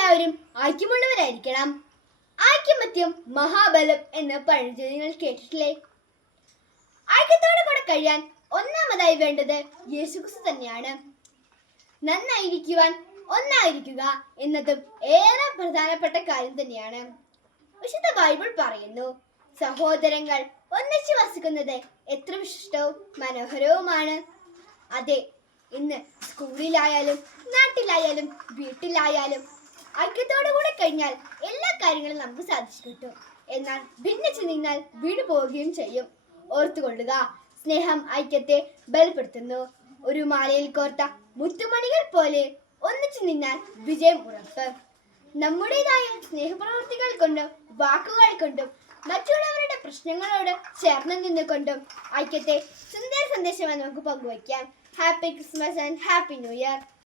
എല്ലാവരും ഐക്യമുള്ളവരായിരിക്കണം. ഐക്യമത്യം മഹാബലം എന്ന് പഴഞ്ചൊല്ല് നിങ്ങൾ കേട്ടിട്ടില്ലേ? ഐക്യത്തോടെ കൂടെ കഴിയാൻ ഒന്നാമതായി വേണ്ടത് യേശുക്രിസ്തു തന്നെയാണ്. നന്നായിരിക്കുവാൻ ഒന്നായിരിക്കുക എന്നതും ഏറെ പ്രധാനപ്പെട്ട കാര്യം തന്നെയാണ്. വിശുദ്ധ ബൈബിൾ പറയുന്നു, സഹോദരങ്ങൾ ഒന്നിച്ചു വസിക്കുന്നത് എത്ര വിശിഷ്ടവും മനോഹരവുമാണ്. അതെ, ഇന്ന് സ്കൂളിലായാലും നാട്ടിലായാലും വീട്ടിലായാലും ഐക്യത്തോടു കൂടെ കഴിഞ്ഞാൽ എല്ലാ കാര്യങ്ങളും നമുക്ക് സാധിച്ചു കിട്ടും. എന്നാൽ ഭിന്നിച്ചു നിന്നാൽ വീട് പോവുകയും ചെയ്യും. ഓർത്തുകൊള്ളുക, സ്നേഹം ഐക്യത്തെ ബലപ്പെടുത്തുന്നു. ഒരു മാലയിൽ കോർത്ത മുത്തുമണികൾ പോലെ ഒന്നിച്ചു നിന്നാൽ വിജയം ഉറപ്പ്. നമ്മുടേതായ സ്നേഹപ്രവൃത്തികൾ കൊണ്ടും വാക്കുകൾ കൊണ്ടും മറ്റുള്ളവരുടെ പ്രശ്നങ്ങളോട് ചേർന്ന് നിന്നുകൊണ്ടും ഐക്യത്തെ സുന്ദര സന്ദേശമായി നമുക്ക് പങ്കുവയ്ക്കാം. Happy Christmas and happy new year.